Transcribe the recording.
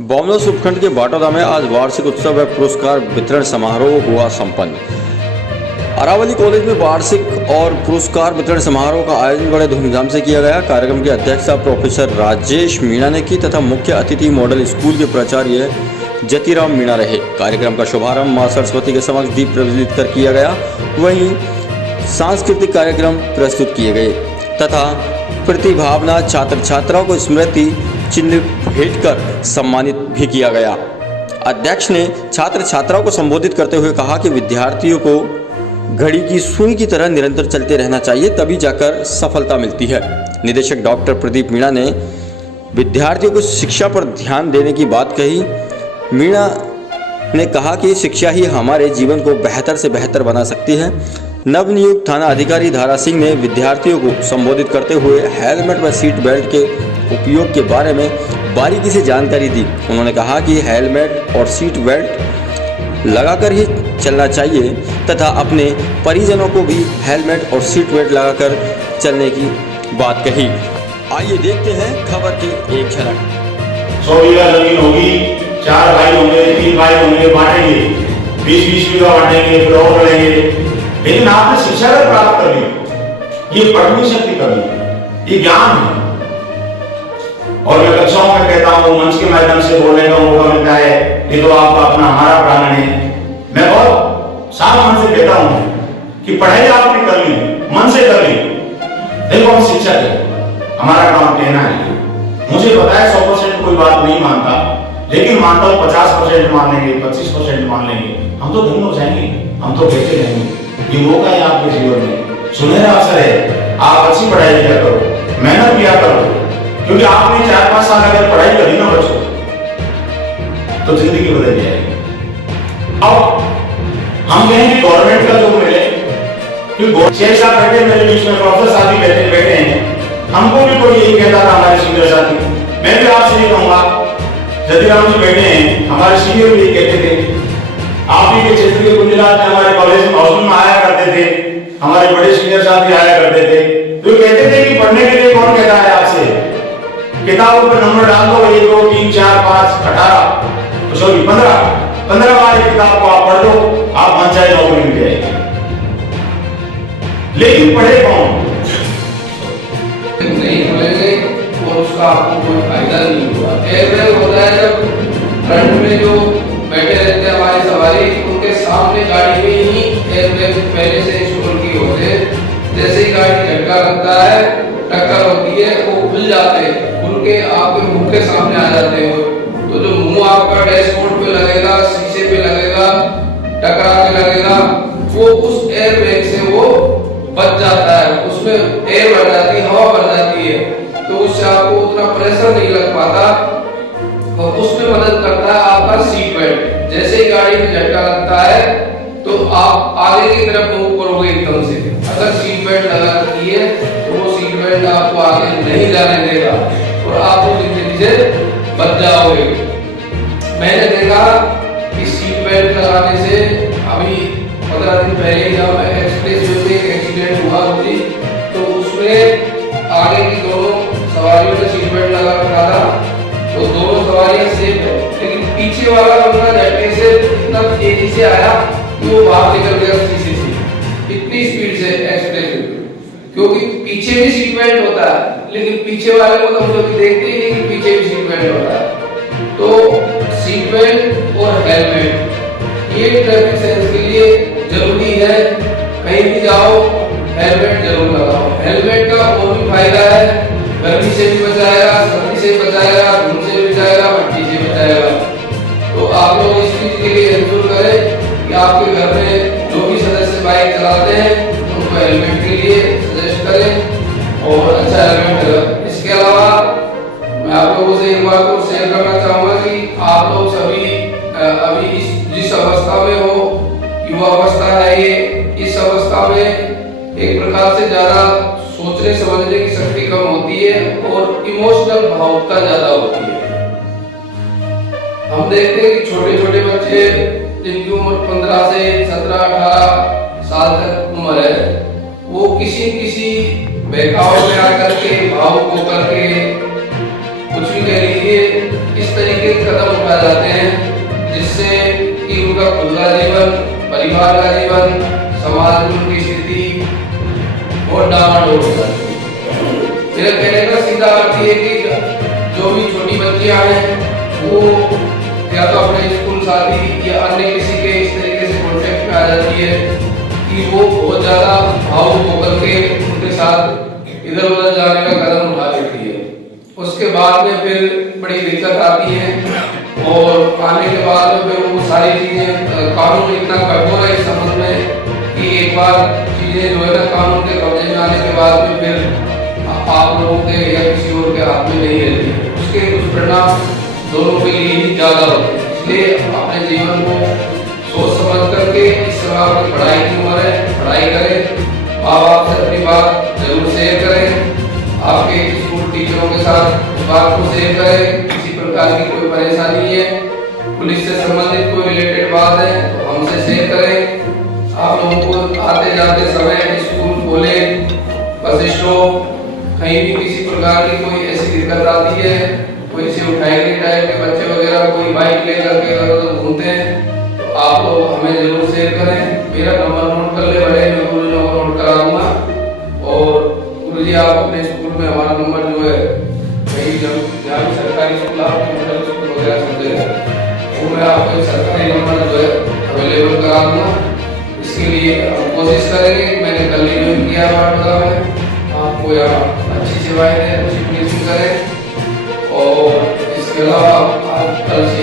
बॉम्बे उपखंड के बाटोदा में आज वार्षिक उत्सव व पुरस्कार वितरण समारोह हुआ संपन्न। अरावली कॉलेज में वार्षिक और पुरस्कार वितरण समारोह का आयोजन बड़े धूमधाम से किया गया। कार्यक्रम की अध्यक्षता प्रोफेसर राजेश मीणा ने की तथा मुख्य अतिथि मॉडल स्कूल के प्राचार्य जतिराम मीणा रहे। कार्यक्रम का शुभारंभ मां सरस्वती के समक्ष दीप प्रज्वलित कर किया गया। वहीं सांस्कृतिक कार्यक्रम प्रस्तुत किए गए तथा प्रतिभावना छात्र छात्राओं को स्मृति चिन्ह भेंट कर सम्मानित भी किया गया। अध्यक्ष ने छात्र छात्राओं को संबोधित करते हुए कहा कि विद्यार्थियों को घड़ी की सुई की तरह निरंतर चलते रहना चाहिए, तभी जाकर सफलता मिलती है। निदेशक डॉक्टर प्रदीप मीणा ने विद्यार्थियों को शिक्षा पर ध्यान देने की बात कही। मीणा ने कहा कि शिक्षा ही हमारे जीवन को बेहतर से बेहतर बना सकती है। नवनियुक्त थाना अधिकारी धारा सिंह ने विद्यार्थियों को संबोधित करते हुए हेलमेट व सीट बेल्ट के उपयोग के बारे में बारीकी से जानकारी दी। उन्होंने कहा कि हेलमेट और सीट बेल्ट लगाकर ही चलना चाहिए तथा अपने परिजनों को भी हेलमेट और सीट बेल्ट लगाकर चलने की बात कही। आइए देखते हैं खबर की एक झलक। 100 बीघा जमीन होगी, 4 भाई होंगे, 3 भाई होंगे, बांटेंगे, 20-20 बीघा बांटेंगे, फिर और बढ़ेंगे। लेकिन आपने शिक्षा अगर प्राप्त कर ली, ये पढ़ने शक्ति कभी, ये ज्ञान है। और मैं कक्षाओं में कहता हूँ, मंच के माध्यम से बोलने का मौका मिलता है, ये तो आपका अपना हमारा प्राण है। मैं बहुत साफ मन से कहता हूँ कि पढ़ाई आपने कर ली, मन से कर ली। देखो हम शिक्षक है, हमारा काम कहना है। मुझे पता है 100% कोई बात नहीं मानता, लेकिन मानता हूँ 50% मान लेंगे, 25% मान लेंगे, हम तो धन्य हो जाएंगे, हम तो कहते रहेंगे। ये मौका है आपके जीवन में, सुनहरा अवसर है। आप अच्छी पढ़ाई किया करो, मेहनत किया करो, क्योंकि आपने 4-5 साल अगर पढ़ाई करी ना बच्चों, तो जिंदगी बदल जाएगी। अब हम कहेंगे गवर्नमेंट का जो मिले, क्योंकि 6 साल बैठे मेरे बीच में प्रोफेसर साहब बैठे हैं, हमको भी कोई यही कहता था, हमारे सीनियर साथी, मैं भी आपसे ये कहूंगा, जतिराम जी बैठे हैं, हमारे सीनियर भी कहते थे, आप ही के क्षेत्र के कुंजलाल हमारे कॉलेज में हॉस्टल में आया करते थे, हमारे बड़े सीनियर साथी आया करते थे, तो कहते थे कि पढ़ने के लिए कौन कहता है आपसे, किताबों पर नंबर डाल दो, 1 2 3 4 5 18, तो सॉरी 15 बार किताब को आप पढ़ लो, आप पंचायत नौकरी मिल जाएगी। लेकिन पढ़े कौन? नहीं पढ़ेंगे और उसका आपको कोई फायदा नहीं होगा। एयरबैग होता है जब फ्रंट में जो बैठे रहते हैं हमारे सवारी, उनके सामने गाड़ी में ही एयरबैग पहले से इंस्टॉल किए होते हैं। जैसे ही गाड़ी झटका लगता है, टक्कर होती है, वो खुल जाते हैं, खुल के आपके मुंह के सामने आ जाते हैं। तो जो मुंह आपका डैशबोर्ड पे लगेगा, शीशे पे लगेगा, टकरा के लगेगा, वो उस एयरबैग से वो बच जाता है, उसमें एयर भर जाती है, हवा भर जाती है, तो उससे आपको उतना प्रेशर नहीं लग पाता। और उसमें मदद करता है आपका सीट बेल्ट। जैसे ही गाड़ी में झटका लगता है तो आप आगे की तरफ मूव करोगे एकदम से। अगर सीट बेल्ट लगा रखी है तो वो सीट बेल्ट आपको आगे नहीं जाने देगा और आप उस जिंदगी से बच जाओगे। मैंने देखा कि सीट बेल्ट लगाने से अभी 15 दिन पहले जब एक्सप्रेस वे में एक एक्सीडेंट हुआ थी, तो उसमें आगे की दोनों सवारियों ने सीट बेल्ट लगा रखा था, तो दोनों सवारियां सेफ है, लेकिन पीछे वाला बंदा झटके से इतना तेजी से आया कि वो बाहर निकल गया शीशे से, इतनी स्पीड से एक्सप्रेस वे, क्योंकि पीछे भी सीट बेल्ट होता है, लेकिन पीछे वाले को तो हम लोग देखते ही नहीं कि पीछे भी सीट बेल्ट होता है। तो सीट बेल्ट और हेलमेट ये ट्रैफिक सेंस के लिए जरूरी है। कहीं भी जाओ हेलमेट जरूर लगाओ। हेलमेट का और भी फायदा है, गर्मी से भी बचाएगा, सर्दी से बचाएगा, धूल से बचाएगा, मिट्टी से बचाएगा। तो आप लोग इस चीज के लिए जरूर करें कि आपके घर में जो भी सदस्य बाइक चलाते हैं उनको हेलमेट के लिए सजेस्ट करें और अच्छा हेलमेट लगाएं। इसके अलावा मैं आप लोगों से एक बात और शेयर करना चाहूंगा कि आप लोग सभी अभी जिस अवस्था में हो, युवा अवस्था है ये, इस अवस्था में एक प्रकार से ज्यादा सोचने समझने की शक्ति कम होती है और इमोशनल भावुकता ज्यादा होती है। हम देखते हैं कि छोटे छोटे बच्चे जिनकी उम्र 15 से 17-18 साल तक उम्र है, वो किसी बहकाव में आकर के, भावुक होकर के, कुछ भी कह लीजिए, इस तरीके के कदम उठाए जाते हैं जिससे कि उनका खुद का जीवन, परिवार का जीवन, समाज में उनकी स्थिति और डामाडोल हो जाती है। मेरा कहने का सीधा अर्थ ये है कि जो भी छोटी बच्चियां हैं वो या तो अपने स्कूल साथी या अन्य किसी के इस तरीके से कॉन्टेक्ट में आ जाती है कि वो बहुत ज़्यादा भावुक होकर के उनके साथ इधर उधर जाने का कदम उठा लेती है। उसके बाद में फिर बड़ी दिक्कत आती है और आने के बाद में फिर वो सारी चीज़ें, कानून इतना कठोर है इस संबंध में कि एक बार चीज़ें जो है ना कानून के कब्जे में आने के बाद में फिर आप लोगों के या किसी और के हाथ में नहीं रहती, उसके दुष्परिणाम दोनों के लिए ही ज़्यादा होते हैं। इसलिए अपने जीवन को सोच समझ करके इस समय आपकी पढ़ाई की उम्र है, पढ़ाई करें, माँ बाप से अपनी बात जरूर शेयर करें, आपके स्कूल टीचरों के साथ उस बात को शेयर करें। किसी प्रकार की कोई परेशानी है, पुलिस से संबंधित कोई रिलेटेड बात है तो हमसे शेयर करें। आप लोगों को आते जाते समय स्कूल, कॉलेज, बस स्टॉप, कहीं भी किसी प्रकार की कोई ऐसी दिक्कत आती है, कोई से उठाएंगे टाइप के बच्चे वगैरह कोई बाइक लेकर के अगर घूमते हैं तो आप लोग हमें जरूर शेयर करें। मेरा नंबर नोट कर ले बड़े, मैं गुरु जी नंबर नोट कराऊंगा और गुरु जी आप अपने स्कूल में हमारा नंबर जो है कहीं जहाँ भी सरकारी स्कूल आपके मिडिल स्कूल वगैरह समझे वो मैं आपको सरकारी नंबर जो है अवेलेबल करा दूँगा। इसके लिए हम कोशिश करेंगे। मैंने कल ही ज्वाइन किया वार्डा में, आपको यहाँ अच्छी सेवाएं दें, अच्छी पुलिसिंग करें और इसके अलावा आप कल से